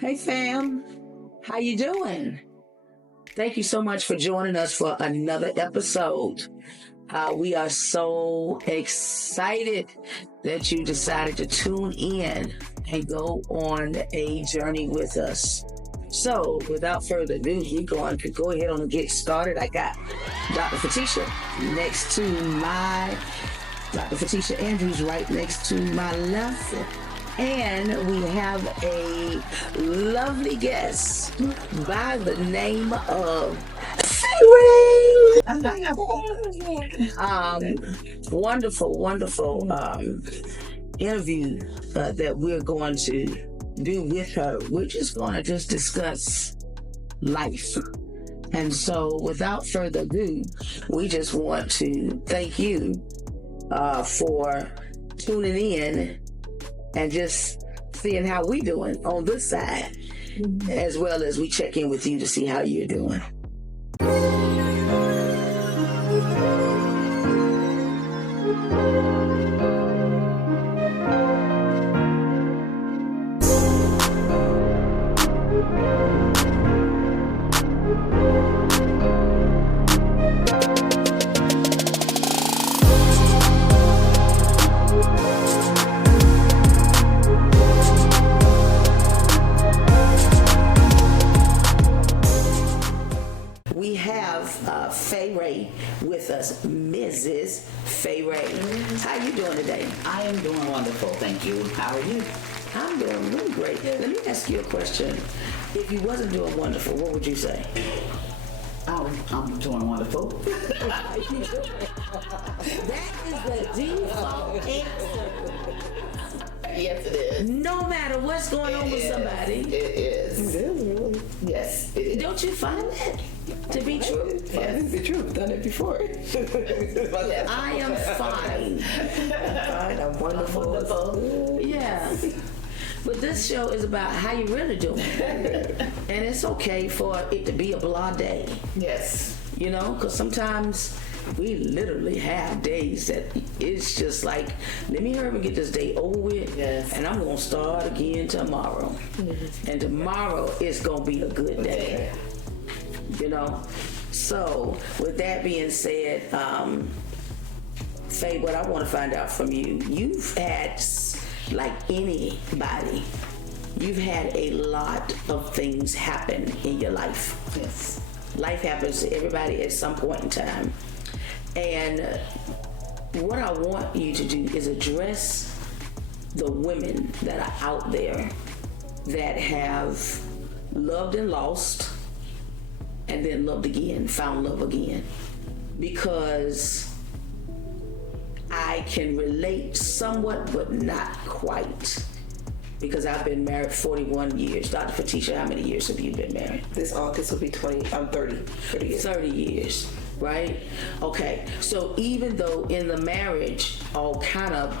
Hey fam, how you doing? Thank you so much for joining us for another episode. We are so excited that you decided to tune in and go on a journey with us. So, without further ado, we're going to go ahead and get started. I got Dr. Fatisha next to my Dr. Fatisha Andrews right next to my left. And we have a lovely guest by the name of Faye Ray. Wonderful interview that we're going to do with her. We're just going to just discuss life. And so without further ado, we just want to thank you for tuning in and just seeing how we doing on this side, as well as we check in with you to see how you're doing. We have Faye Ray with us, Mrs. Faye Ray. How you doing today? I am doing wonderful, thank you. How are you? I'm doing really great. Let me ask you a question. If you wasn't doing wonderful, what would you say? I'm doing wonderful. That is the default answer. Yes, it is. No matter what's going on with somebody. It is. It is really. Yes, it is. Don't you find that to be true? Yes. To be true. I've done it before. I am fine. Fine, I'm wonderful. Yeah. But this show is about how you really doing. And it's okay for it to be a blah day. Yes. You know, because sometimes we literally have days that it's just like, let me hurry and get this day over with. Yes. And I'm going to start again tomorrow. Mm-hmm. And tomorrow is going to be a good day. You know? So, with that being said, Faye, what I want to find out from you, you've had, like anybody, you've had a lot of things happen in your life. Yes. Life happens to everybody at some point in time. And what I want you to do is address the women that are out there that have loved and lost and then loved again, found love again. Because I can relate somewhat, but not quite. Because I've been married 41 years. Dr. Fatisha, how many years have you been married? This August will be 30 years. 30 years, right? Okay, so even though in the marriage, all kind of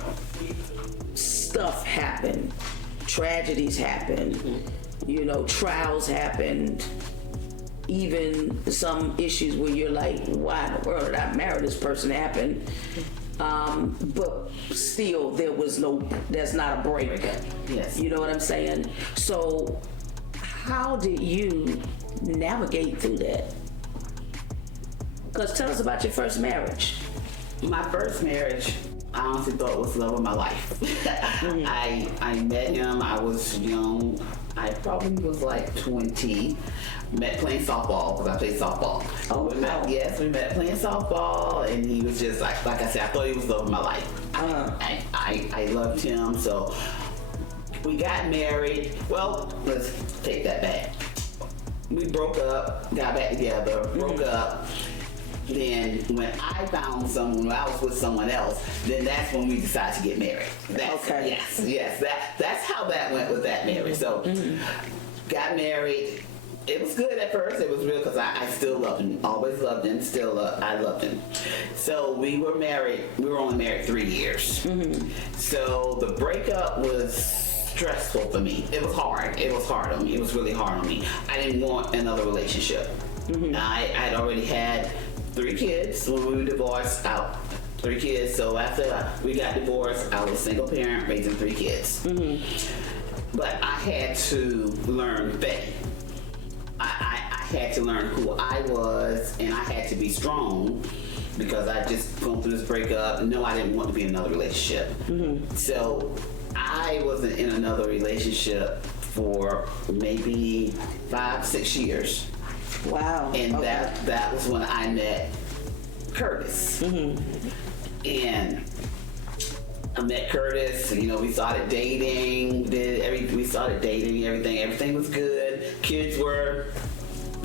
stuff happened, tragedies happened, you know, trials happened, even some issues where you're like, why in the world did I marry this person happened? But still, there's not a break. Yes. You know what I'm saying? So, how did you navigate through that? Because tell us about your first marriage. My first marriage, I honestly thought was the love of my life. I met him, I was young. I probably was like 20. Met playing softball, because I played softball. Oh, we met playing softball, and he was just like I said, I thought he was the love of my life. I loved him, so we got married. Well, let's take that back. We broke up, got back together, broke up. Then when I found someone, when I was with someone else, then that's when we decided to get married. Okay. Yes. That's how that went with that marriage. So got married. It was good at first. It was real because I still loved him. Always loved him. I loved him. So we were married. We were only married 3 years. So the breakup was stressful for me. It was hard. It was hard on me. It was really hard on me. I didn't want another relationship. I'd already had 3 kids when we were divorced. 3 kids. So after we got divorced, I was a single parent raising 3 kids. but I had to learn Faye. I had to learn who I was, and I had to be strong because I just gone through this breakup. No, I didn't want to be in another relationship. So I wasn't in another relationship for maybe 5-6 years. Wow. And that was when I met Curtis. And I met Curtis, you know, we started dating, everything was good. Kids were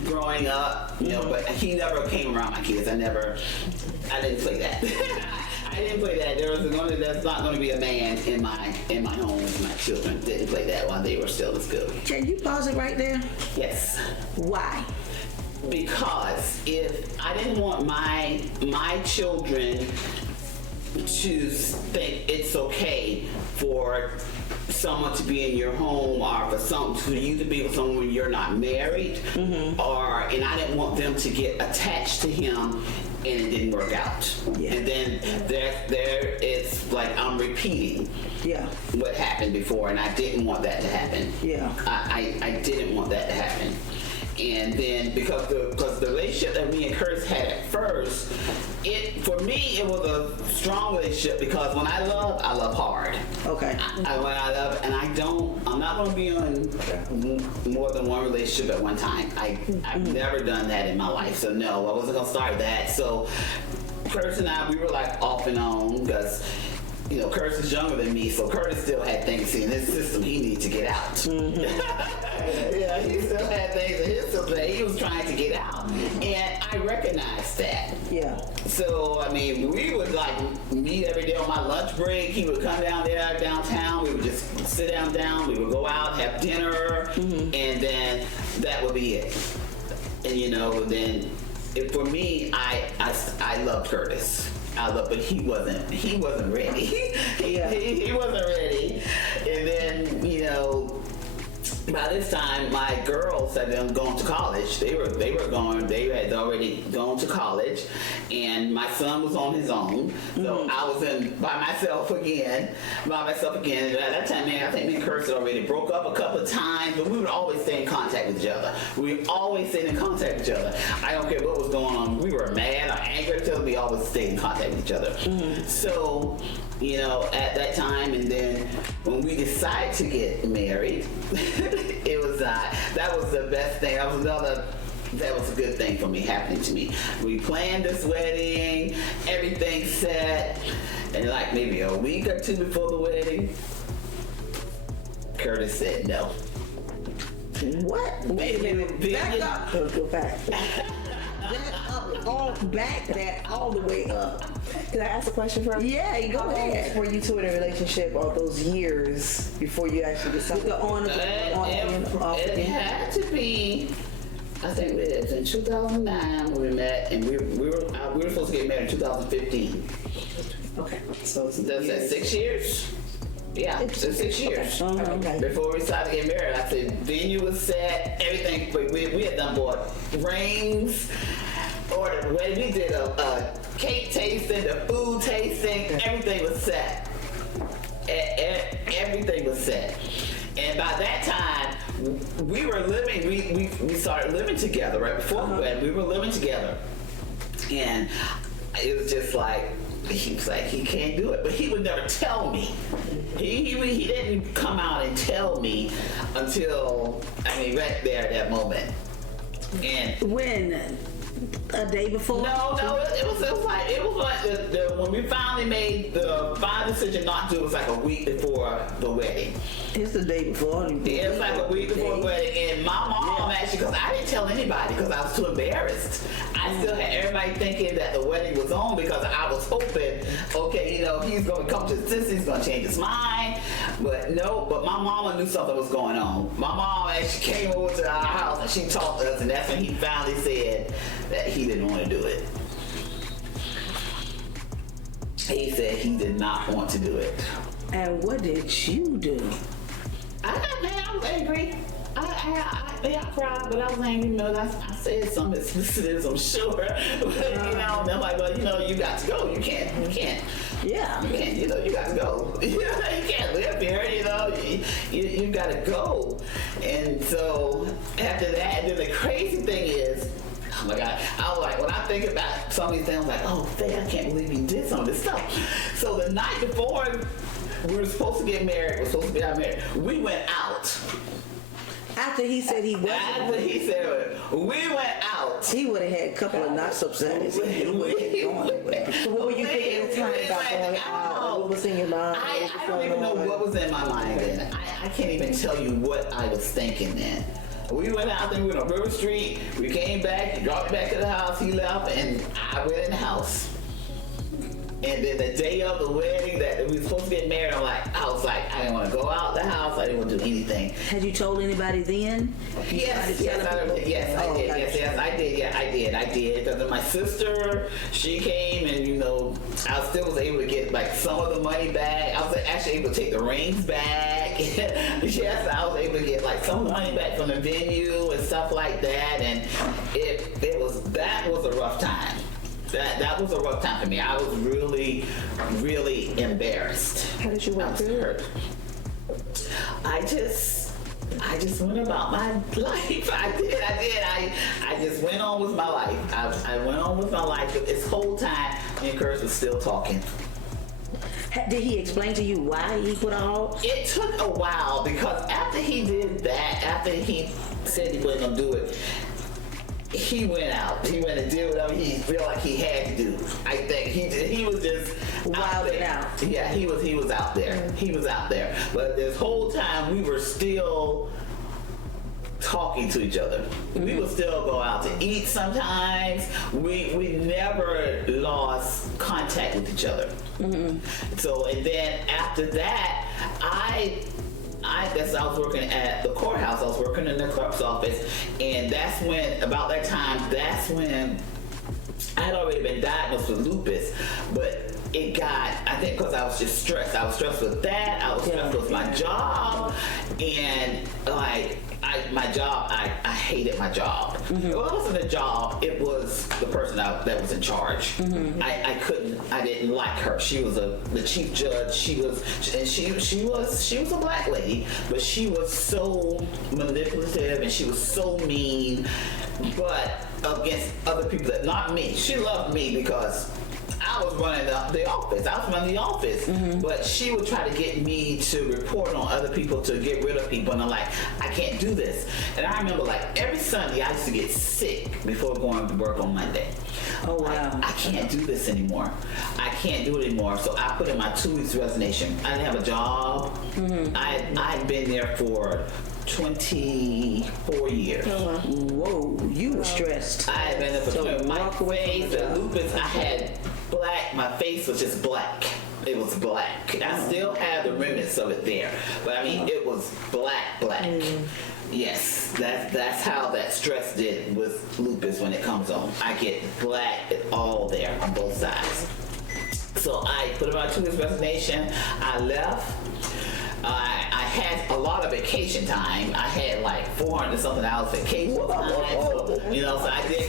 growing up, you know, but he never came around my kids. I didn't play that. I didn't play that. There's not going to be a man in my home with my children. Didn't play that while they were still in school. Can you pause it right there? Yes. Why? Because if I didn't want my children to think it's okay for someone to be in your home, or for you to be with someone when you're not married, and I didn't want them to get attached to him and it didn't work out. Yeah. And then there it's like I'm repeating what happened before, and I didn't want that to happen. I didn't want that to happen. And then because the relationship that me and Curtis had at first, for me it was a strong relationship because when I love hard. Okay. When I love, and I'm not going to be on more than one relationship at one time. I've never done that in my life, so no, I wasn't going to start that. So Curtis and I, we were like off and on because, you know, Curtis is younger than me, so Curtis still had things in his system he needed to get out. Yeah, he still had things in his system that he was trying to get out. And I recognized that. Yeah. So, I mean, we would like meet every day on my lunch break. He would come down there downtown. We would just sit down. We would go out, have dinner, and then that would be it. And, you know, then for me, I loved Curtis. But he wasn't ready. He wasn't ready. And then, you know, by this time my girls had them going to college. They had already gone to college, and my son was on his own. So I was by myself again. And at that time, man, I think me and Curtis had already broke up a couple of times, but we would always stay in contact with each other. I don't care what was going on. We were mad or angry at each other. We always stayed in contact with each other. So, you know, at that time, and then when we decided to get married, it was that was the best thing. That was a good thing for me, happening to me. We planned this wedding, everything set, and like maybe a week or two before the wedding, Curtis said no. What? Wait a minute. Back up. Go back. Back all the way up. Can I ask a question first? Yeah, go ahead. Were you two in a relationship all those years before you actually decided? It had to be. I think it was in 2009 when we met, and we were supposed to get married in 2015. Okay, so that's that 6 years. Yeah, it's 6 years. Okay. Before we started to get married, I said venue was set, everything. We had done bought rings, ordered wedding. We did a cake tasting, a food tasting. Everything was set. Everything was set. And by that time, we were living. We started living together right before the wedding. We were living together, and it was just like. He was like, he can't do it, but he would never tell me. He didn't come out and tell me until, right there at that moment. And when? A day before? No, it was like when we finally made the final decision not to. It was like a week before the wedding. It's the day before. It was like a week before the wedding, and my mom actually, because I didn't tell anybody because I was too embarrassed. I still had everybody thinking that the wedding was on because I was hoping, okay, you know, he's going to come to his senses, he's going to change his mind. But no, but my mama knew something was going on. My mom actually came over to our house and she talked to us, and that's when he finally said that he didn't want to do it. He said he did not want to do it. And what did you do? I got mad. I was angry. I I cried, but I was like, I said some explicit, I'm sure. But, and I'm like, well, you got to go. You can't. Yeah. You can't, you got to go. You can't live here, you got to go. And so after that, and then the crazy thing is, oh my God, I was like, when I think about some of these things, I'm like, oh, Faye, I can't believe you did some of this stuff. So the night before we were supposed to get married, we went out. After he said he wasn't. After he said we went out. He would have had a couple of knots upset his head. He would have gone anywhere. So what were you thinking at the time about going out? What was in your mind? I don't even know what was in my mind then. I can't even tell you what I was thinking then. We went out there, we went on River Street, we came back, he dropped me back to the house, he left, and I went in the house. And then the day of the wedding that we were supposed to get married, I was like, I didn't want to go out the house, I didn't want to do anything. Had you told anybody then? Yes, I did. Because my sister, she came and, I still was able to get some of the money back. I was actually able to take the rings back. Yes, I was able to get some of the money back from the venue and stuff like that. And that was a rough time. That was a rough time for me. I was really, really embarrassed. How did you work through it? I just went about my life. I did. I just went on with my life. I went on with my life. But this whole time, me and Curtis was still talking. Did he explain to you why he put on hold? It took a while because after he did that, after he said he wasn't gonna do it, he went out. He went and did whatever he felt like he had to do. I think he was just wild out. Yeah, he was out there. He was out there. But this whole time we were still talking to each other. Mm-hmm. We would still go out to eat sometimes. We never lost contact with each other. Mm-hmm. So, and then after that, I was working at the courthouse. I was working in the clerk's office, and about that time, I had already been diagnosed with lupus, but it got, I think because I was just stressed. I was stressed with that. I was stressed with my job, and my job, I hated my job. Mm-hmm. Well, it wasn't a job, it was the person that was in charge. Mm-hmm. I didn't like her. She was the chief judge. She was a black lady, but she was so manipulative and she was so mean, but against other people not me. She loved me because I was running the office. Mm-hmm. But she would try to get me to report on other people, to get rid of people. And I'm like, I can't do this. And I remember every Sunday I used to get sick before going to work on Monday. Oh, wow. I can't do this anymore. I can't do it anymore. So I put in my 2 weeks resignation. I didn't have a job. Mm-hmm. I'd been there for 24 years. Whoa, you were stressed. I had been there for my face, the lupus, I had black, my face was just black. It was black. I still have the remnants of it there. But I mean, it was black. Mm. Yes, that's how that stress did with lupus when it comes on. I get black all there on both sides. So I put about 2 weeks resignation. I left. I had a lot of vacation time. I had 400 something hours vacation time. So, so I did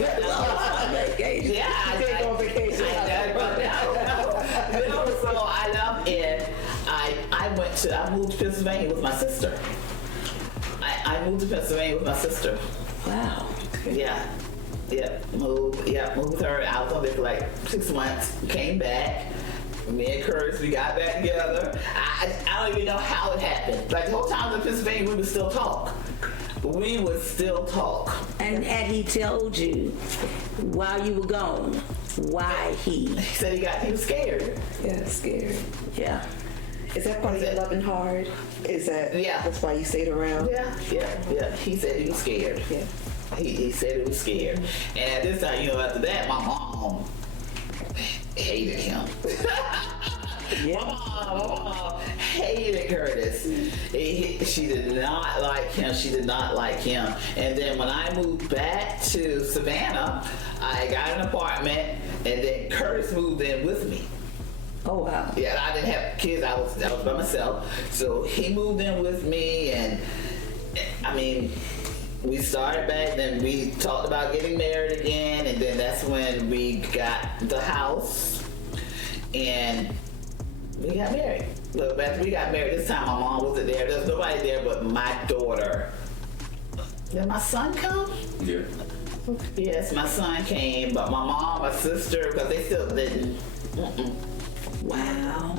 vacation. Yeah, I did on vacation. So I left and I moved to Pennsylvania with my sister. I moved to Pennsylvania with my sister. Wow. Yeah. Moved with her. I was on there for 6 months. Came back. Me and Curtis, we got back together. I don't even know how it happened. The whole time in Pennsylvania, we would still talk. We would still talk. And had he told you while you were gone why he? He said he was scared. Yeah, scared. Yeah. Is that part of your loving hard? Is that? Yeah. That's why you stayed around. Yeah. He said he was scared. Yeah. He said he was scared. And at this time, after that, my mom hated him. Yeah. My mom hated Curtis. She did not like him. And then when I moved back to Savannah, I got an apartment, and then Curtis moved in with me. Oh, wow. Yeah, I didn't have kids. I was by myself. So he moved in with me, and I mean, we started back, then we talked about getting married again, and then that's when we got the house, and we got married. Look, after we got married this time, my mom wasn't there. There's nobody there but my daughter. Did my son come? Yeah. Yes, my son came, but my mom, my sister, because they still didn't. Wow.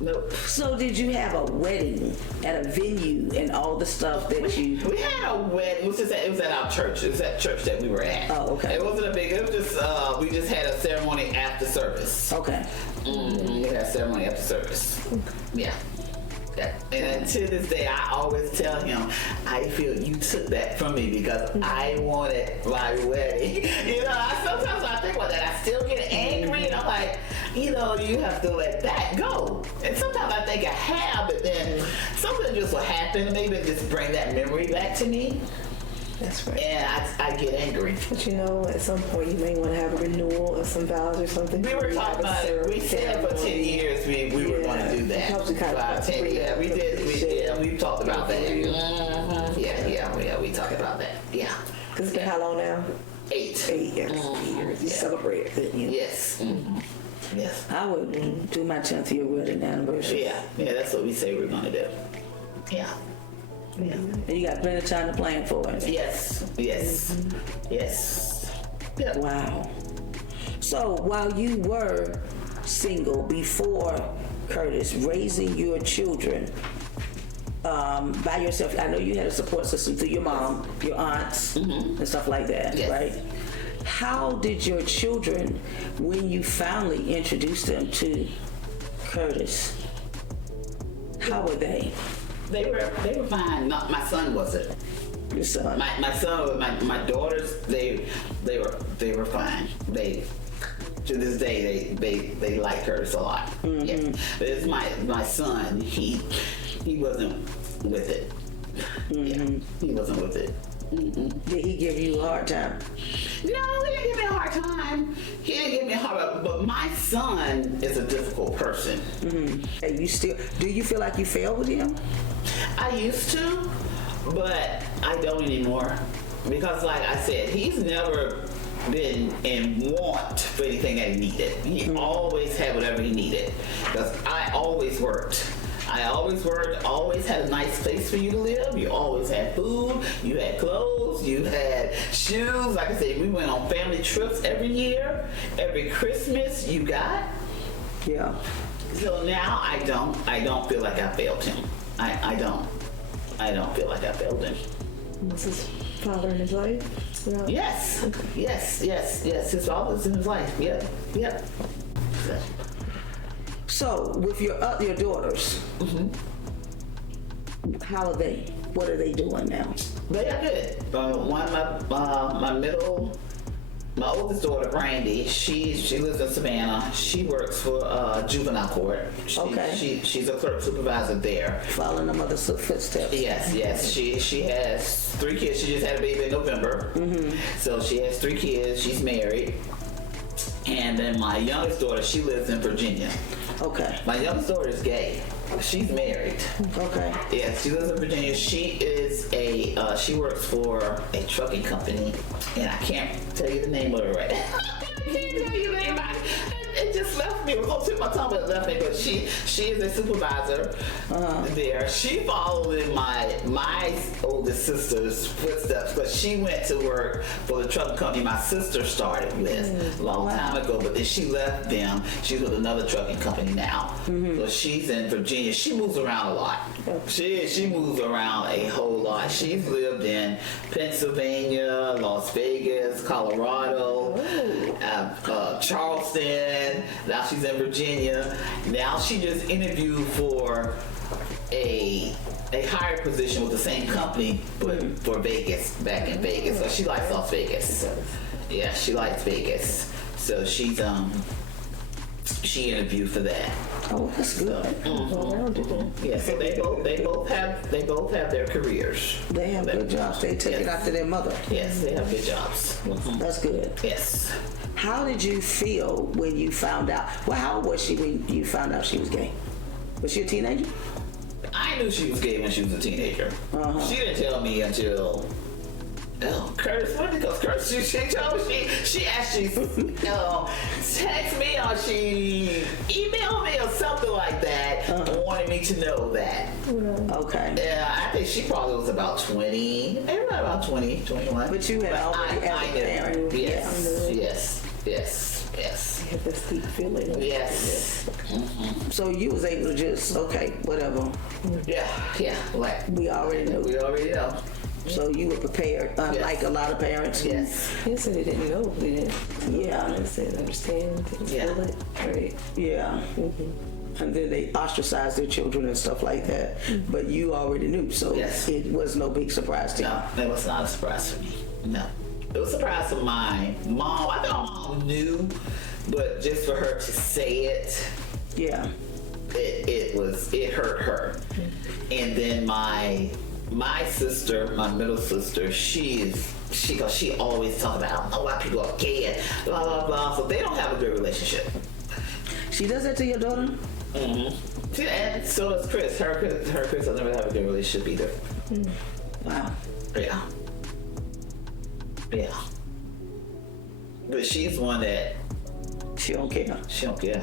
Nope. So did you have a wedding at a venue and all the stuff that you... We had a wedding. It was at our church. It was at church that we were at. Oh, okay. It wasn't a big. It was just we just had a ceremony after service. Okay. We had a ceremony after service. Yeah. And to this day, I always tell him, I feel you took that from me because I wanted my wedding. Sometimes I think about that. I still get angry, and I'm like, you have to let that go. And sometimes I think I have, but then something just will happen, maybe just bring that memory back to me. That's right. And I get angry. But at some point you may want to have a renewal of some vows or something. We were talking about it. We said for 10 years we were going to do that. It helps you kind of 10 years. We did. We talked about that. Mm-hmm. Yeah, we talked about that. Yeah. Because it's been how long now? 8. 8 years. You celebrate it. Yes. Mm-hmm. Yes. I would do my 10th year wedding anniversary. Yeah, that's what we say we're going to do. Yeah. Yeah. And you got plenty of time to plan for it. Yes. Yep. Wow. So while you were single before Curtis, raising your children by yourself, I know you had a support system through your mom, your aunts, and stuff like that, Yes. right? How did your children, when you finally introduced them to Curtis, how were they? They were fine. Not my son wasn't. Your son? My son, my daughters, they were fine. They to this day they like Curtis a lot. Yeah. But it's my son. He wasn't with it. Yeah, he wasn't with it. Did he give you a hard time? No, he didn't give me a hard time. He didn't give me a hard time. But my son is a difficult person. And do you feel like you failed with him? I used to, but I don't anymore. Because like I said, he's never been in want for anything that he needed. He always had whatever he needed. Because I always worked. Always had a nice place for you to live. You always had food, you had clothes, you had shoes. Like I said, we went on family trips every year. Every Christmas you got. Yeah. So now I don't feel like I failed him. I don't feel like I failed him. Was his father in his life? Yeah. Yes. His father's in his life. Yep. So, with your daughters, how are they? What are they doing now? They are good. My oldest daughter, Brandy, she lives in Savannah. She works for juvenile court. She's a clerk supervisor there. Following the mother's footsteps. Yes. She has 3 kids. She just had a baby in November. So she has 3 kids. She's married. And then my youngest daughter, she lives in Virginia. Okay. My youngest daughter is gay. She's married. Okay. Yeah, she lives in Virginia. She works for a trucking company, and I can't tell you the name of it right now. I can't tell you the name. It just left me. It was on the tip of my tongue, but it left me. But she is a supervisor there. She followed in my oldest sister's footsteps, but she went to work for the trucking company my sister started with a long time ago. But then she left them. She's with another trucking company now. So she's in Virginia. She moves around a lot. She moves around a whole lot. She's lived in Pennsylvania, Las Vegas, Colorado, Charleston. Now she's in Virginia. Now she just interviewed for a higher position with the same company, but for Vegas, back in Vegas. So she likes Las Vegas. Yeah, she likes Vegas. So she interviewed for that. Oh, that's good. Yeah, so they both have their careers. They have good jobs. They take it after their mother. Yes, they have good jobs. That's good. Yes. How did you feel when you found out? Well, how old was she when you found out she was gay? Was she a teenager? I knew she was gay when she was a teenager. She didn't tell me until. Oh, Curtis, what? Because Curtis, she told me she actually text me or she emailed me or something like that, wanting me to know that. Okay. Yeah, I think she probably was about 20, maybe about 20, 21. But you had already as a parent. Yes. You have this deep feeling. Yes. So you was able to just, okay, whatever. Yeah. Like We already knew. we already know. So you were prepared, unlike a lot of parents. Yes. He said he didn't know. He didn't. Yeah. He said understand. Didn't Yeah. feel it. Right. Yeah. And then they ostracize their children and stuff like that. But you already knew, so Yes. it was no big surprise to you. No, that was not a surprise for me. No. It was a surprise for my mom. I thought my mom knew, but just for her to say it, Yeah. it hurt her. And then my sister, my middle sister, cause she always talk about, I don't know why people are gay and blah blah blah. So they don't have a good relationship. She does that to your daughter? And so does Chris. Her Chris will never have a good relationship either. Wow. Yeah. But she's one that She don't care. she don't care.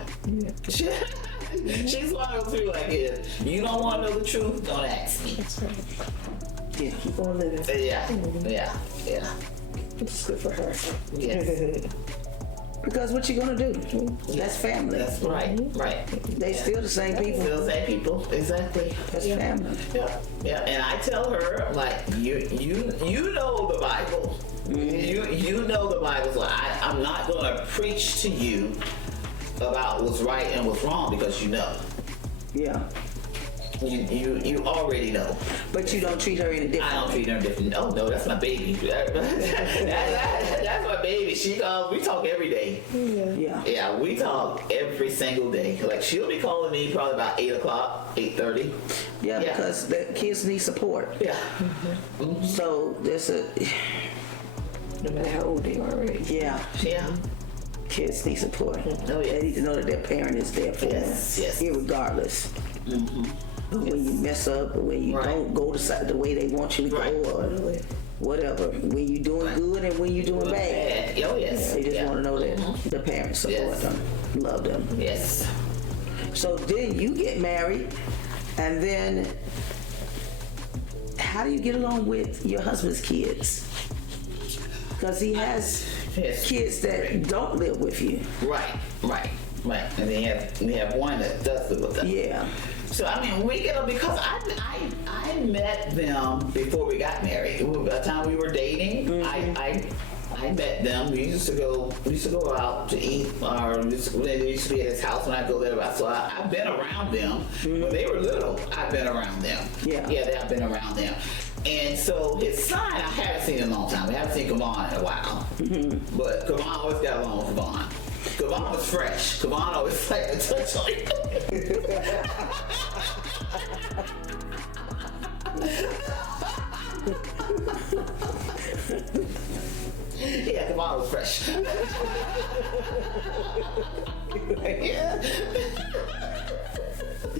She's one of those people like, if you don't want to know the truth, don't ask me. That's right. Yeah. Keep on living. Yeah. It's good for her. Yes. Because what you gonna do? That's family. That's right. They still the same people. Still the same people. Exactly. That's family. Yeah. And I tell her, like, you know the Bible. You know the Bible. So I'm not gonna preach to you about what's right and what's wrong because you know. Yeah. You already know. But you don't treat her any different. I don't treat her different. No, that's my baby. That's my baby. We talk every day. Yeah. Yeah, we talk every single day. Like, she'll be calling me probably about 8 o'clock, 8:30. Yeah, because the kids need support. Yeah. So there's No matter how old they are, right? yeah. Kids need support. Oh, yes. They need to know that their parent is there for Yes, them, yes. irregardless. When you mess up, or when you Right. don't go the way they want you to Right. go, or whatever. When you're doing good and when you're doing bad. Oh, yes. They just want to know that the parents support Yes. them, love them. Yes. So then you get married, and then how do you get along with your husband's kids? Because he has Yes. kids that don't live with you. Right. And we have one that does live with them. Yeah. So I mean, we get them because I met them before we got married. By the time we were dating, I met them. We used to go out to eat, or they used to be at his house when I go there. So I've been around them when they were little. I've been around them. Yeah. I've been around them. And so his son, I haven't seen in a long time. I haven't seen Kavan in a while. But Kavan always got along with Kavan. Kavan was fresh. Kavan always liked to touch on you. Yeah, Kavan was fresh. Yeah.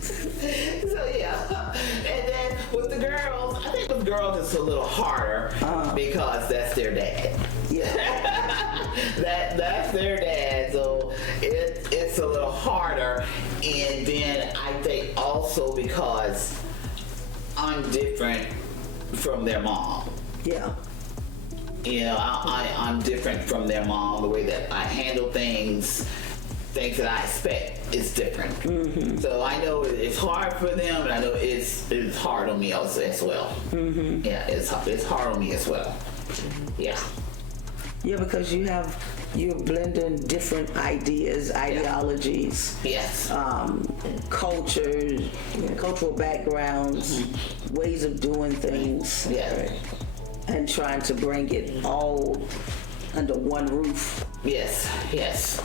So yeah, and then with the girls, I think with girls it's a little harder because that's their dad. Yeah. That's their dad, so it's a little harder. And then I think also because I'm different from their mom. Yeah. You know, I'm different from their mom. The way that I handle things that I expect is different. So I know it's hard for them, and I know it's hard on me also as well. Yeah, it's hard on me as well. Yeah. Yeah, because you're blending different ideas, ideologies, Yes. cultures, cultural backgrounds, ways of doing things. Yeah. And trying to bring it all under one roof. Yes.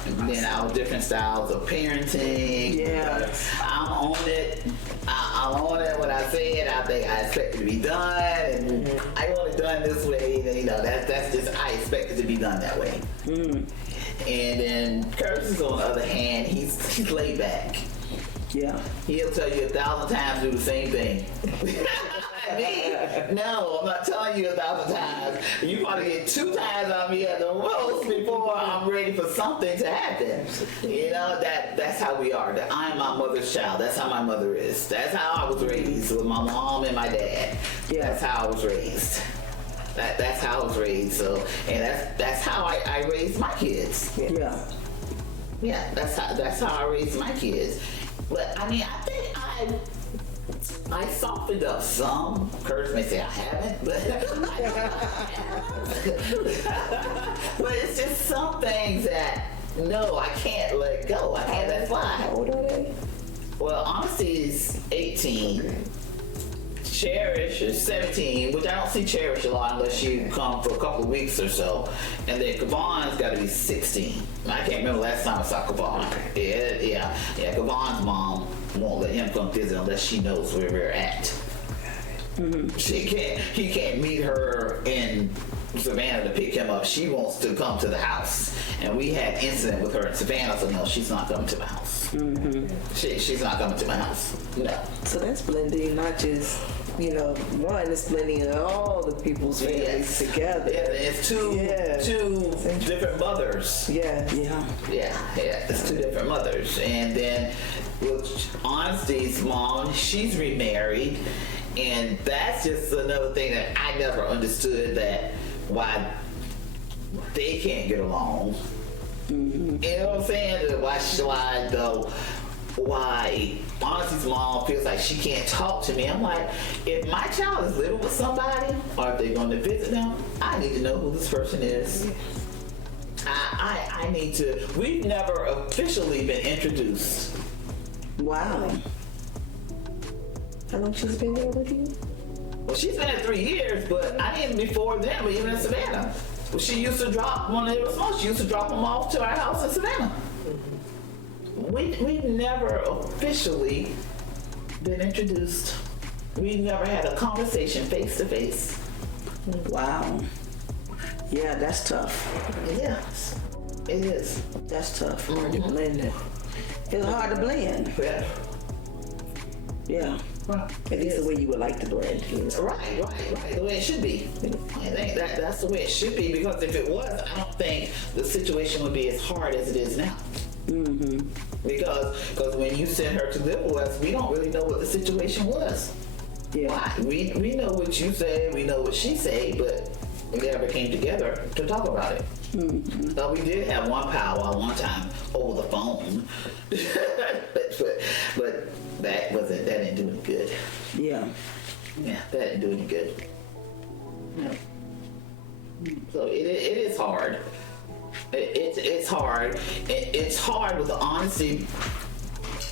And then our different styles of parenting. Yeah. I'm on it. I'm on it when I say it. I think I expect it to be done, and I want it done this way. Then that's just I expect it to be done that way. And then Curtis, on the other hand, he's laid back. Yeah. He'll tell you 1,000 times do the same thing. Me? No, I'm not telling you 1,000 times. You probably get 2 times on me at the most before I'm ready for something to happen. You know, that's how we are. That I'm my mother's child. That's how my mother is. That's how I was raised with my mom and my dad. Yeah. That's how I was raised. That's how I was raised. So, and that's how I raised my kids. Yeah. Yeah, that's how I raised my kids. But I mean, I think I softened up some. Curtis may say I haven't, but but it's just some things that no, I can't let go. I can't let fly. How old are they? Well, Honesty is 18. Cherish is 17, which I don't see Cherish a lot unless you come for a couple of weeks or so. And then Kavon's got to be 16. I can't remember last time I saw Kavon. Yeah. Kavon's mom won't let him come visit unless she knows where we're at. Mm-hmm. He can't meet her in Savannah to pick him up. She wants to come to the house. And we had incident with her in Savannah, so no, she's not coming to my house. Mm-hmm. She's not coming to my house. No. So that's blending, not just, one is blending all the people's families together. Yeah, it's two different mothers. Yeah. It's 2 different mothers. And then with Honesty's mom, she's remarried. And that's just another thing that I never understood, that why they can't get along. Mm-hmm. You know what I'm saying? Why Honesty's mom feels like she can't talk to me. I'm like, if my child is living with somebody, or if they're going to visit them, I need to know who this person is. I need to. We've never officially been introduced. Wow. How long she's been there with you? Well, she's been there 3 years, but I didn't before then, but even in Savannah. Well, she used to drop, when they were small, she used to drop them off to our house in Savannah. We've never officially been introduced. We've never had a conversation face to face. Wow. Yeah, that's tough. Yes, it is. That's tough. Hard to blend it. It's hard to blend. Yeah. Yeah. At least the way you would like to blend. Right. The way it should be. I think that's the way it should be, because if it was, I don't think the situation would be as hard as it is now. Mm-hmm. Because when you sent her to live with us, we don't really know what the situation was. Yeah. Why? We know what you say, we know what she said, but we never came together to talk about it. Mm-hmm. So we did have one powwow one time over the phone, but that didn't do any good. Yeah, that didn't do any good. No. So it is hard. It's hard. It's hard with the Honesty,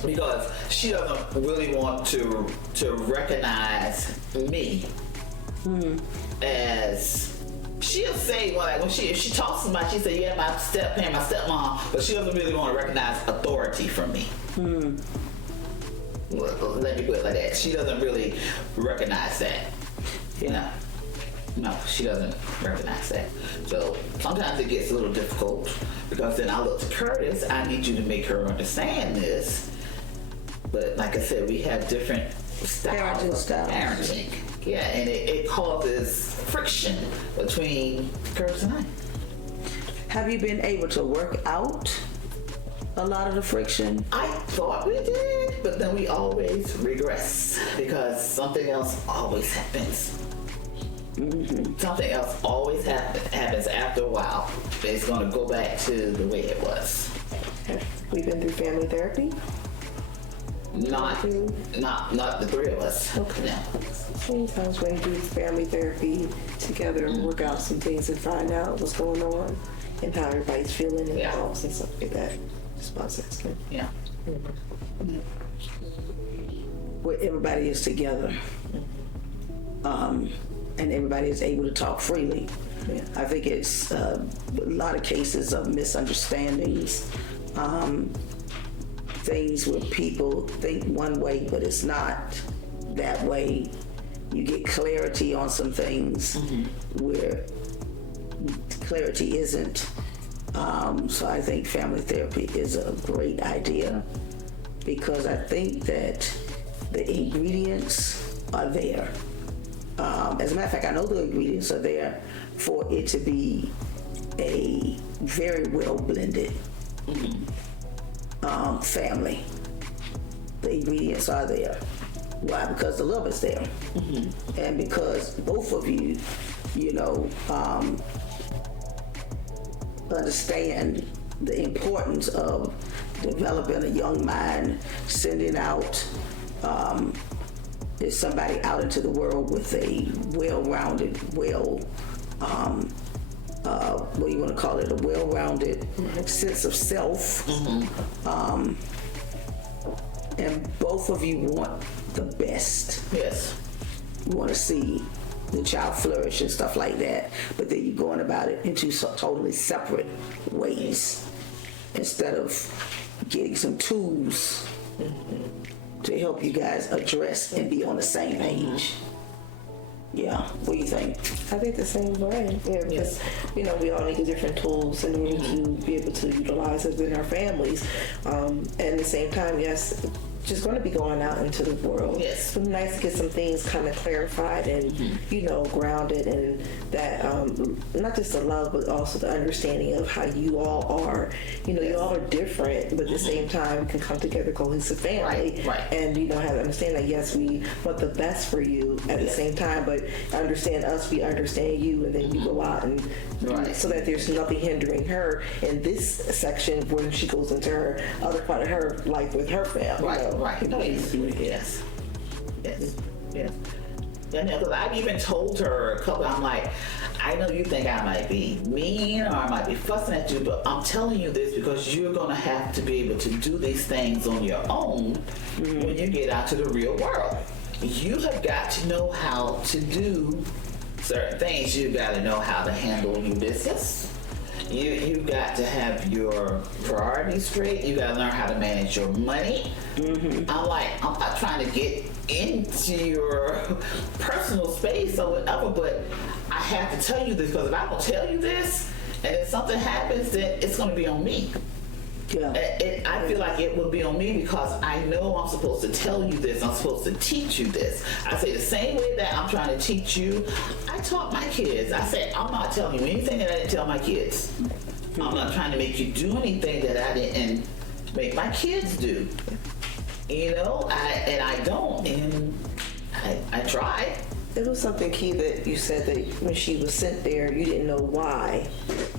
because she doesn't really want to recognize me as. She'll say, if she talks to somebody, she say, yeah, my stepmom, but she doesn't really want to recognize authority from me. Let me put it like that. She doesn't really recognize that. Yeah. No, she doesn't recognize that. So sometimes it gets a little difficult, because then I look to Curtis, I need you to make her understand this. But like I said, we have different styles of parenting. Yeah, and it causes friction between Curtis and I. Have you been able to work out a lot of the friction? I thought we did, but then we always regress, because something else always happens. Mm-hmm. Something else always happens after a while. It's going to go back to the way it was. We've been through family therapy? Not the 3 of us. Okay. No. Sometimes when you do family therapy together and work out some things and find out what's going on and how everybody's feeling and thoughts and stuff like that. Just process it. Yeah. Where everybody is together. And everybody is able to talk freely. Yeah. I think it's a lot of cases of misunderstandings. Things where people think one way, but it's not that way. You get clarity on some things where clarity isn't. So I think family therapy is a great idea, because I think that the ingredients are there. As a matter of fact, I know the ingredients are there for it to be a very well blended family. The ingredients are there. Why? Because the love is there. And because both of you, understand the importance of developing a young mind, sending out somebody out into the world with a well-rounded, what do you want to call it? A well-rounded sense of self. And both of you want the best. Yes. You want to see the child flourish and stuff like that, but then you're going about it in two totally separate ways instead of getting some tools to help you guys address and be on the same page. Yeah, what do you think? I think the same way. Yeah, because we all need the different tools in order to be able to utilize it in our families. And at the same time, yes, just going to be going out into the world. Yes. It's nice to get some things kind of clarified and grounded, and that not just the love, but also the understanding of how you all are. You all are different, but at the same time can come together, cohesive family. Right. And have to understand that yes, we want the best for you at the same time, but understand us, we understand you, and then you go out and so that there's nothing hindering her in this section when she goes into her other part of her life with her family. Right. Yes. Yeah, because I've even told her a couple, I'm like, I know you think I might be mean or I might be fussing at you, but I'm telling you this because you're going to have to be able to do these things on your own when you get out to the real world. You have got to know how to do certain things. You've got to know how to handle your business. You've got to have your priorities straight. You got to learn how to manage your money. I'm not trying to get into your personal space or whatever, but I have to tell you this because if I don't tell you this and if something happens, then it's going to be on me. Yeah. I feel like it will be on me because I know I'm supposed to tell you this. I'm supposed to teach you this. I say the same way that I'm trying to teach you, I taught my kids. I said, I'm not telling you anything that I didn't tell my kids. I'm not trying to make you do anything that I didn't make my kids do. I don't. And I try. It was something key that you said that when she was sent there, you didn't know why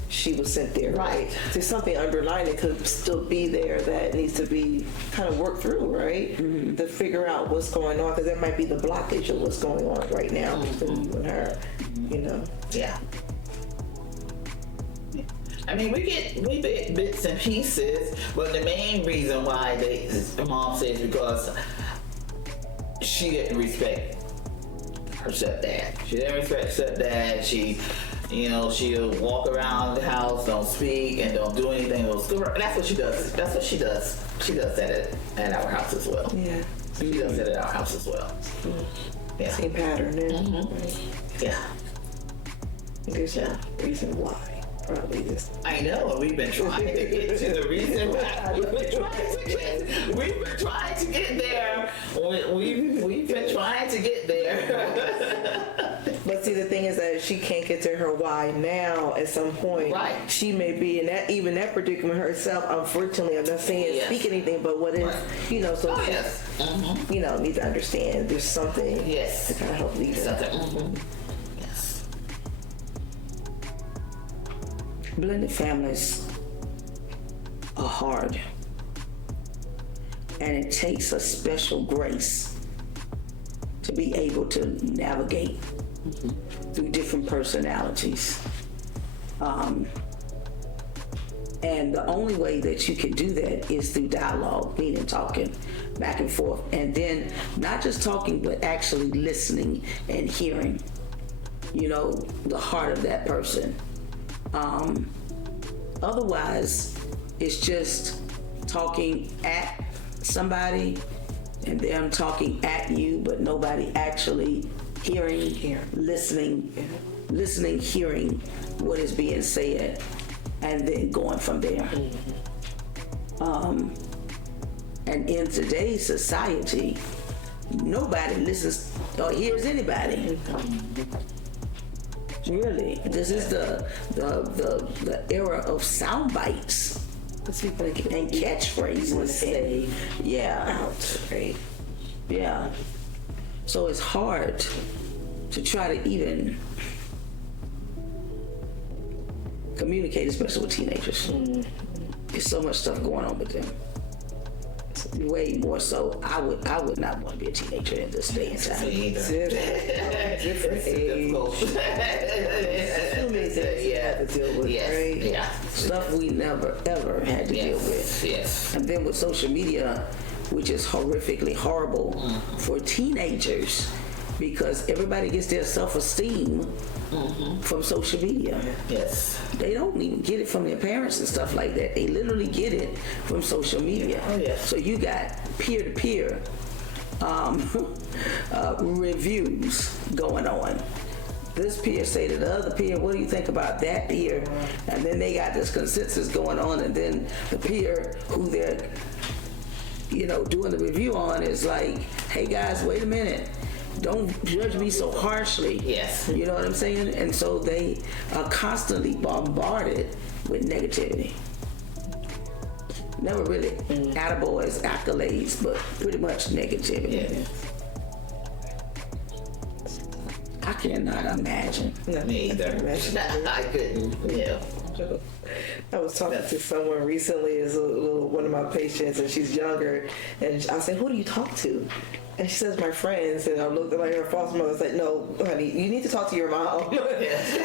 she was sent there. Right. There's something underlying that could still be there that needs to be kind of worked through, right? To figure out what's going on, because that might be the blockage of what's going on right now between you and her, Yeah. I mean, we get bits and pieces, but the main reason why the mom says because she didn't respect her stepdad. She didn't respect stepdad. She'll walk around the house, don't speak, and don't do anything. That's what she does. That's what she does. She does that at our house as well. Yeah. She does that at our house as well. Yeah. Same pattern then. Yeah. There's a reason why. Probably this. I know, and we've been trying to get to the reason why. We've been trying to get there. We've been trying to get there. But see, the thing is that she can't get to her why now. At some point, right? She may be in that predicament herself. Unfortunately, I'm not saying speak anything, but what if So need to understand there's something to kind of help lead her. Something. Blended families are hard, and it takes a special grace to be able to navigate through different personalities. And the only way that you can do that is through dialogue, meaning talking back and forth, and then not just talking, but actually listening and hearing, the heart of that person. Otherwise, it's just talking at somebody and them talking at you, but nobody actually hearing, listening, hearing what is being said, and then going from there. And in today's society, nobody listens or hears anybody. Really, this is the era of sound bites and catchphrases. Out, right? Yeah. So it's hard to try to even communicate, especially with teenagers. There's so much stuff going on with them. Way more so. I would not want to be a teenager in this day and time. Different age. Too many things you have to deal with, right? Yeah. Stuff we never ever had to deal with. Yes. And then with social media, which is horrifically horrible for teenagers, because everybody gets their self-esteem from social media. Yes. They don't even get it from their parents and stuff like that. They literally get it from social media. Oh, yes. So you got peer-to-peer reviews going on. This peer say to the other peer, what do you think about that peer? And then they got this consensus going on, and then the peer who they're doing the review on is like, hey guys, wait a minute. Don't judge me so harshly. Yes. You know what I'm saying? And so they are constantly bombarded with negativity. Never really attaboys, accolades, but pretty much negativity. Yes. I cannot imagine. Me either. I couldn't. Yeah. I was talking to someone recently, is one of my patients, and she's younger, and I said, who do you talk to? And she says, my friends. And I looked at like her foster mother. I was like, no, honey, you need to talk to your mom.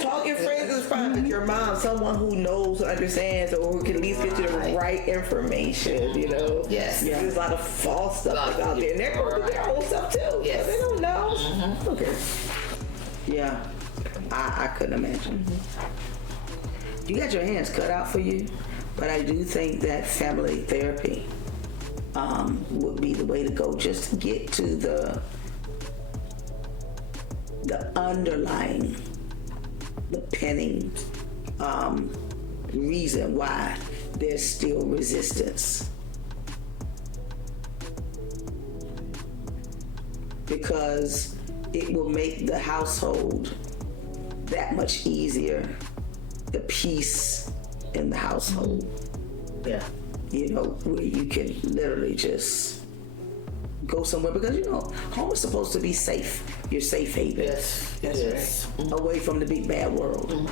Talk to your friends is fine, but your mom, someone who knows, who understands, or who can at least get you the right information, Yes. Yeah. There's a lot of false stuff out there, and they're going through their own stuff too. Yes. So they don't know. Okay. Yeah, I couldn't imagine. You got your hands cut out for you, but I do think that family therapy would be the way to go, just to get to the underlying, the pinning reason why there's still resistance. Because it will make the household that much easier, the peace in the household. Yeah. Where you can literally just go somewhere, because home is supposed to be safe, your safe haven. Yes. Yes. Away from the big bad world.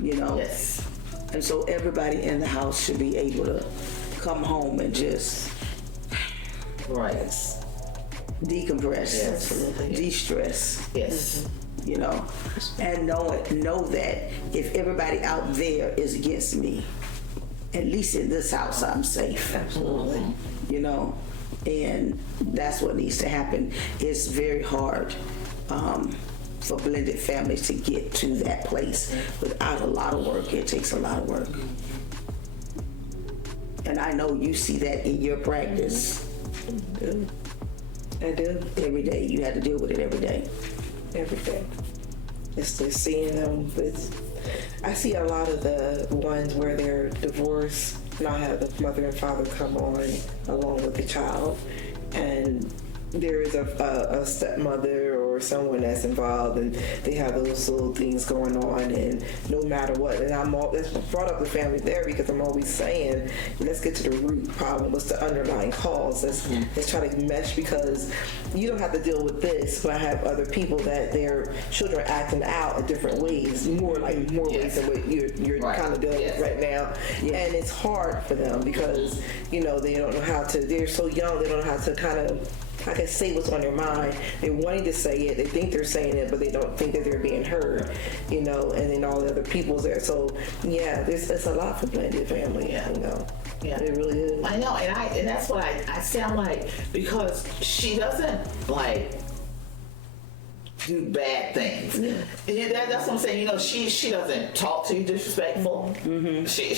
Yes. And so everybody in the house should be able to come home and just decompress, de-stress. Yes. And know that if everybody out there is against me, at least in this house I'm safe. Absolutely. And that's what needs to happen. It's very hard for blended families to get to that place without a lot of work. It takes a lot of work. And I know you see that in your practice. I do. Every day. You have to deal with it every day. Every day. It's just seeing them. I see a lot of the ones where they're divorced, not have the mother and father come on along with the child, and there is a stepmother or someone that's involved, and they have those little things going on, and no matter what, and that's brought up the family therapy, because I'm always saying, let's get to the root problem. What's the underlying cause? Let's try to mesh, because you don't have to deal with this, but I have other people that their children are acting out in different ways, more ways than what you're kind of dealing with right now. And it's hard for them because they don't know how to. They're so young, they don't know how to kind of, I can say what's on their mind. They're wanting to say it. They think they're saying it, but they don't think that they're being heard, and then all the other people's there. So, it's a lot for blended family, Yeah. It really is. I know, and that's what I sound like, because she doesn't, do bad things. That's what I'm saying. She doesn't talk to you disrespectful. Mm-hmm. She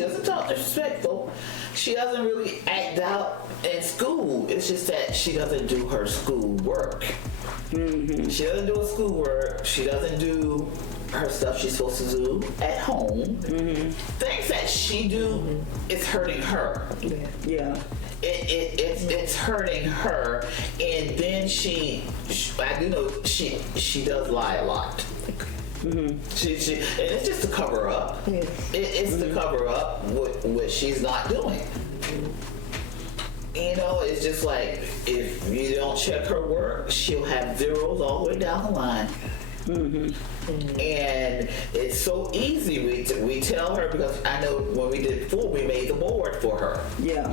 doesn't talk disrespectful. She doesn't really act out in school. It's just that she doesn't do her school work. Mm-hmm. She doesn't do her school work. She doesn't do her stuff she's supposed to do at home. Things that she do is hurting her. Yeah. It's hurting her, and then I do know she does lie a lot. She and it's just to cover up. It's to cover up what she's not doing. You know, it's just like if you don't check her work, she'll have zeros all the way down the line. And it's so easy. We tell her, because I know when we did before, we made the board for her. Yeah.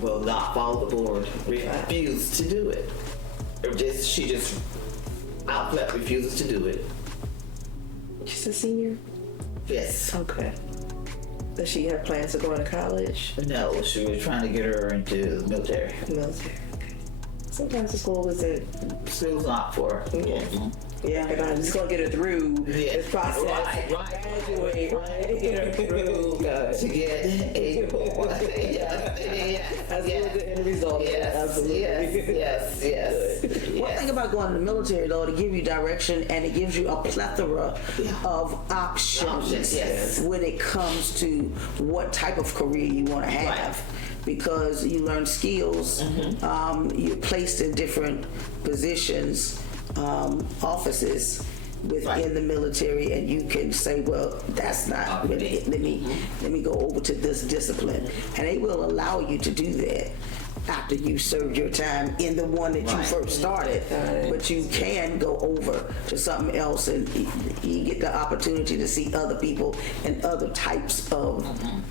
Will not follow the board. Refuse to do it. She just outlet refuses to do it. She's a senior? Yes. Okay. Does she have plans to go into college? No, she was trying to get her into the military. Military. Okay. Sometimes the school isn't. School's not for her. Yeah. And I'm just gonna get her through this process. Right. Graduate, right? Get her through. To get a That's the end result. Absolutely. Yes. One thing about going to the military, though, to give you direction, and it gives you a plethora of options when it comes to what type of career you want to have. Because you learn skills, you're placed in different positions, offices within the military, and you can say, well, that's not let me go over to this discipline, and they will allow you to do that after you served your time in the one that you first started. But you can go over to something else, and you get the opportunity to see other people in other types of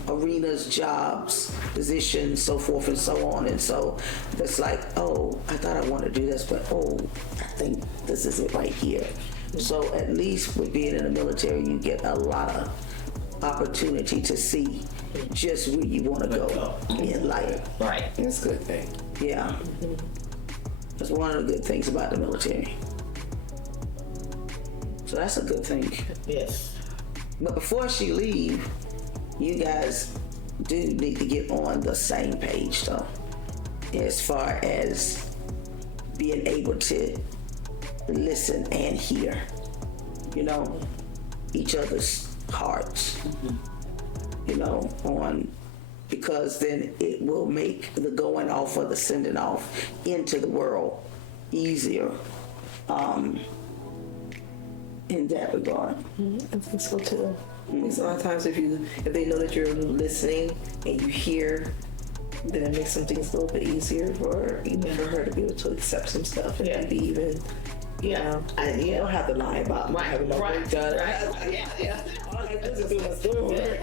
arenas, jobs, positions, so forth and so on. And so it's like, oh, I thought I wanted to do this, but I think this is it right here. So at least with being in the military, you get a lot of opportunity to see just where you want to go in life. Right. That's a good thing. Yeah. That's one of the good things about the military. So that's a good thing. Yes. But before she leave, you guys do need to get on the same page, though, as far as being able to listen and hear, each other's hearts, because then it will make the going off or the sending off into the world easier in that regard. I think so too. Because a lot of times if they know that you're listening and you hear, then it makes some things a little bit easier for her to be able to accept some stuff and maybe even you don't have to lie about having no work done. All I do is do my schoolwork,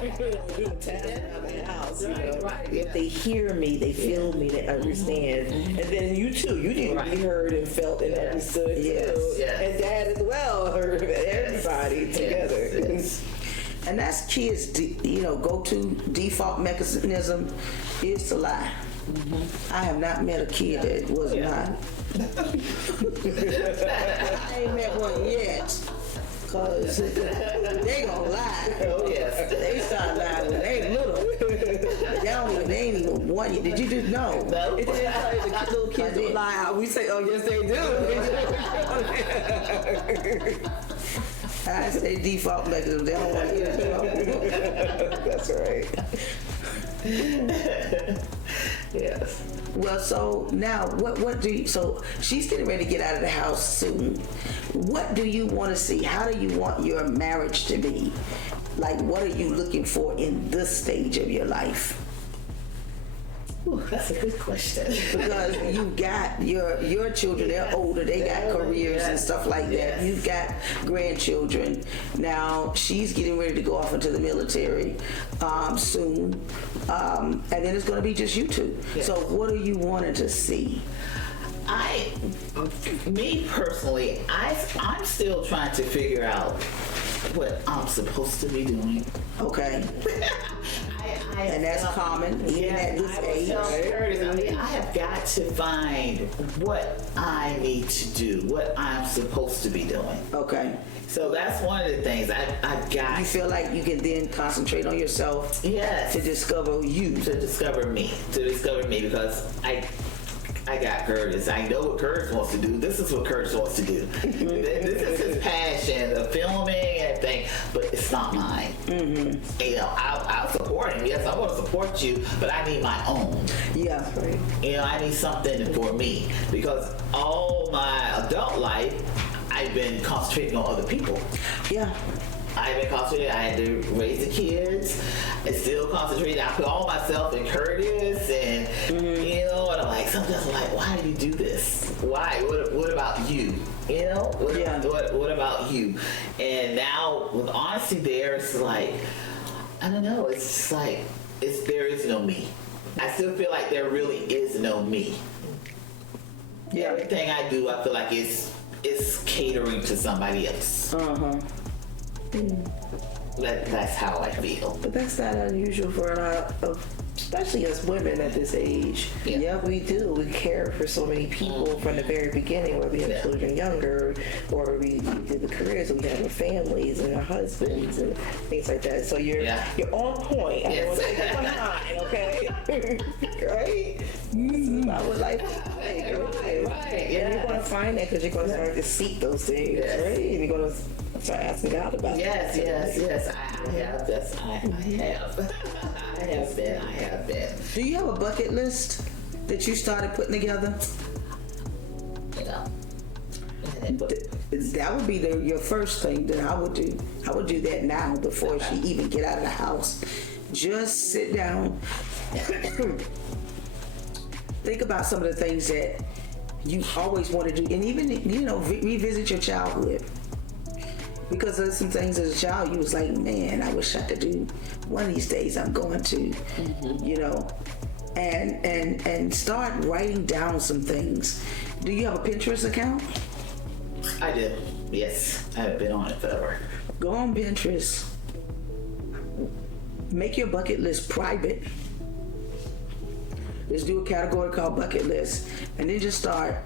do the tasks around the house. If they hear me, they feel me, they understand, and then you too, you need to be heard and felt and understood too, and Dad as well, heard everybody together. And that's kids, go-to default mechanism is to lie. I have not met a kid that was not. I ain't met one yet. Because they gonna lie. Oh, yes. They start lying when they little. They ain't even one yet. Did you just know? No. It didn't tell you the little kids don't lie. We say, oh, yes, they do. I say default mechanism. They don't want to hear it. That's right. Yes. Well, so now, what do you, so she's getting ready to get out of the house soon. What do you want to see? How do you want your marriage to be? Like, what are you looking for in this stage of your life? Ooh, that's a good question. Because you got your children, they're older, they got careers and stuff like that. You've got grandchildren. Now she's getting ready to go off into the military soon. And then it's gonna be just you two. Yes. So what are you wanting to see? Me personally, I'm still trying to figure out what I'm supposed to be doing. Okay. And that's common, even at this age. I have got to find what I need to do, what I'm supposed to be doing. Okay. So that's one of the things I've got. You feel like you can then concentrate on yourself. Yes. To discover you. To discover me, because I got Curtis. I know what Curtis wants to do. This is what Curtis wants to do. This is his passion, the filming and that thing, but it's not mine. You know, I'll support him. Yes, I want to support you, but I need my own. Yeah, right. You know, I need something for me, because all my adult life, I've been concentrating on other people. Yeah. I've been concentrating. I had to raise the kids. I still concentrating. I put all myself in Curtis, and you know, and I'm like, sometimes I'm like, why do you do this? Why? What about you? You know, what about you? And now with honesty, there, it's like, I don't know. It's just like there is no me. I still feel like there really is no me. Yeah. Everything I do, I feel like it's catering to somebody else. That's how I feel. But that's not unusual for a lot of, especially us women at this age. Yeah, we do. We care for so many people from the very beginning, whether we have children younger, or we did the careers, we have our families and our husbands and things like that. So you're on point. I don't want to take it behind, okay? Right? I would like right. And you're going to find that because you're going to start to seek those things, right? And you're going to start asking God about it. Yes. I have. I have been. Do you have a bucket list that you started putting together? Yeah. That would be your first thing that I would do. I would do that now before she even get out of the house. Just sit down. Think about some of the things that you always want to do, and even, you know, revisit your childhood. Because there's some things as a child you was like, man, I wish I could do. One of these days I'm going to, you know, and start writing down some things. Do you have a Pinterest account? I do. Yes, I have been on it forever. Go on Pinterest. Make your bucket list private. Let's do a category called bucket list, and then just start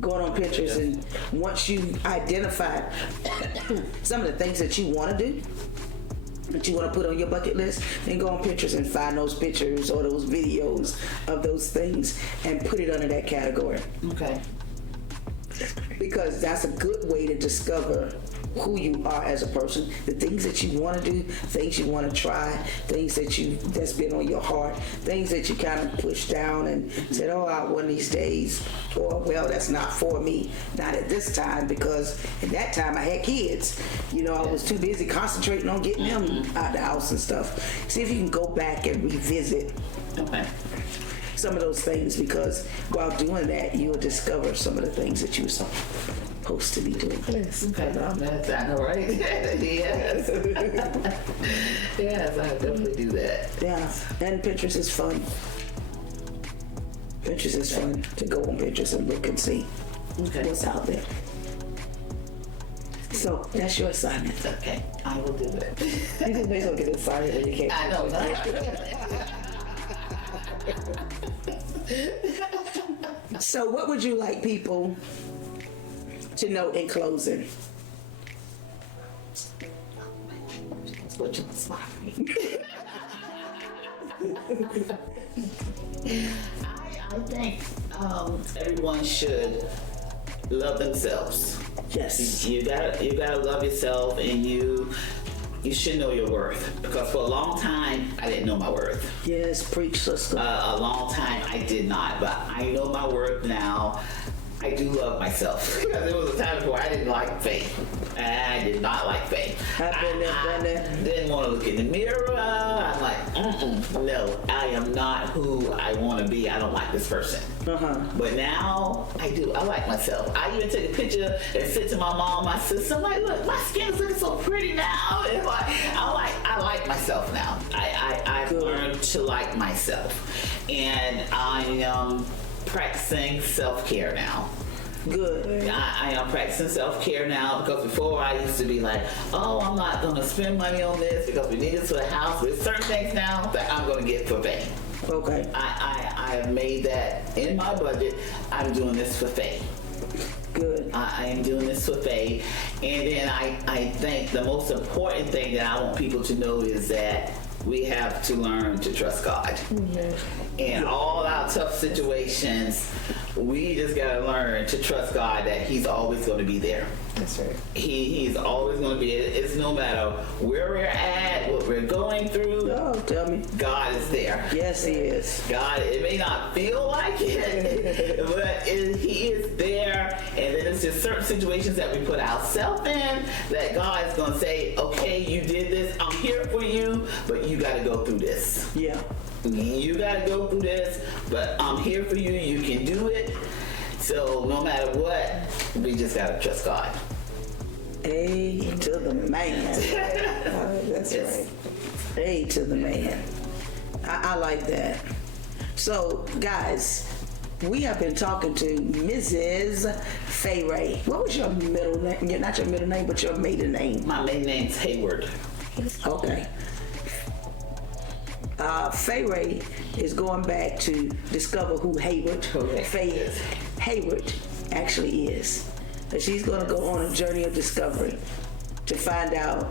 going on Pinterest. And once you identify some of the things that you want to do, that you want to put on your bucket list, then go on Pinterest and find those pictures or those videos of those things and put it under that category. Okay. Because that's a good way to discover who you are as a person, the things that you want to do, things you want to try, things that's been on your heart, things that you kind of pushed down and said, oh, one of these days, or well, that's not for me, not at this time, because at that time I had kids. You know, I was too busy concentrating on getting them out the house and stuff. See if you can go back and revisit some of those things, because while doing that, you'll discover some of the things that you were supposed to be doing. Yes. Okay. That's I know, right? Yes. Yes, I definitely do that. Yeah, and Pinterest is fun. Pinterest is fun to go on Pinterest and look and see what's out there. So that's your assignment. Okay, I will do it. You just may as well get excited when you can't. I know. So what would you like people to know in closing? What you smiling? I think everyone should love themselves. Yes. You gotta love yourself, and you should know your worth. Because for a long time, I didn't know my worth. Yes, preach, sister. A long time, I did not, but I know my worth now. I do love myself. Because there was a time before I didn't like Faye. I did not like Faye. I've been there, done that. Didn't want to look in the mirror. I'm like, no, I am not who I want to be. I don't like this person. But now I do. I like myself. I even take a picture and sit to my mom, my sister. I'm like, look, my skin's looking so pretty now. And I like myself now. I've learned to like myself, and I am practicing self-care now. Good. I am practicing self-care now, because before I used to be like, oh, I'm not going to spend money on this because we need it for the house. There's certain things now that I'm going to get for Faye. Okay. I have made that in my budget. I'm doing this for Faye. Good. I am doing this for Faye. And then I think the most important thing that I want people to know is that we have to learn to trust God. In all our tough situations, we just gotta learn to trust God that He's always going to be there. That's right. He's always going to be. It's no matter where we're at, what we're going through. Oh, tell me. God is there. Yes, He is. God, it may not feel like it, but He is there. And then it's just certain situations that we put ourselves in that God is going to say, okay, you did this. I'm here for you, but you got to go through this. Yeah. You got to go through this, but I'm here for you. You can do it. So no matter what, we just got to trust God. A to the man. That's right. A to the man. I like that. So, guys, we have been talking to Mrs. Faye Ray. What was your middle name? Not your middle name, but your maiden name. My maiden name's Hayward. Okay. Faye Ray is going back to discover who Hayward, Faye Hayward actually is. And she's going to go on a journey of discovery to find out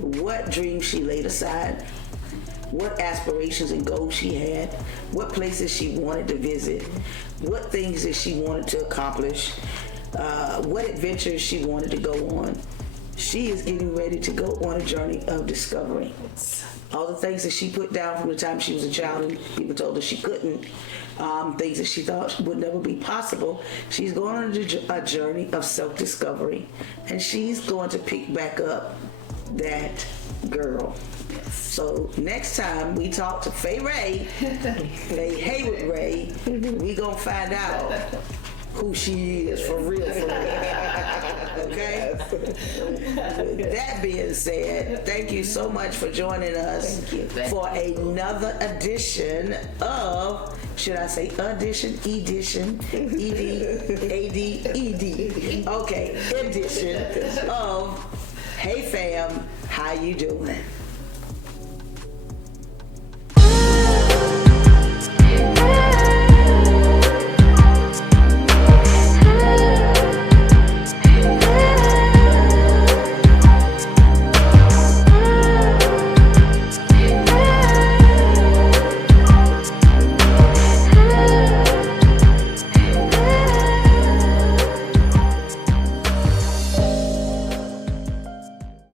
what dreams she laid aside, what aspirations and goals she had, what places she wanted to visit, what things that she wanted to accomplish, what adventures she wanted to go on. She is getting ready to go on a journey of discovery. All the things that she put down from the time she was a child and people told her she couldn't, things that she thought would never be possible, she's going on a journey of self-discovery, and she's going to pick back up that girl. So next time we talk to Faye Ray, Faye Hayward Ray, we gonna find out who she is for real. Okay? With that being said, thank you so much for joining us for another edition of, should I say edition, ED, okay, edition of Hey Fam, how you doing?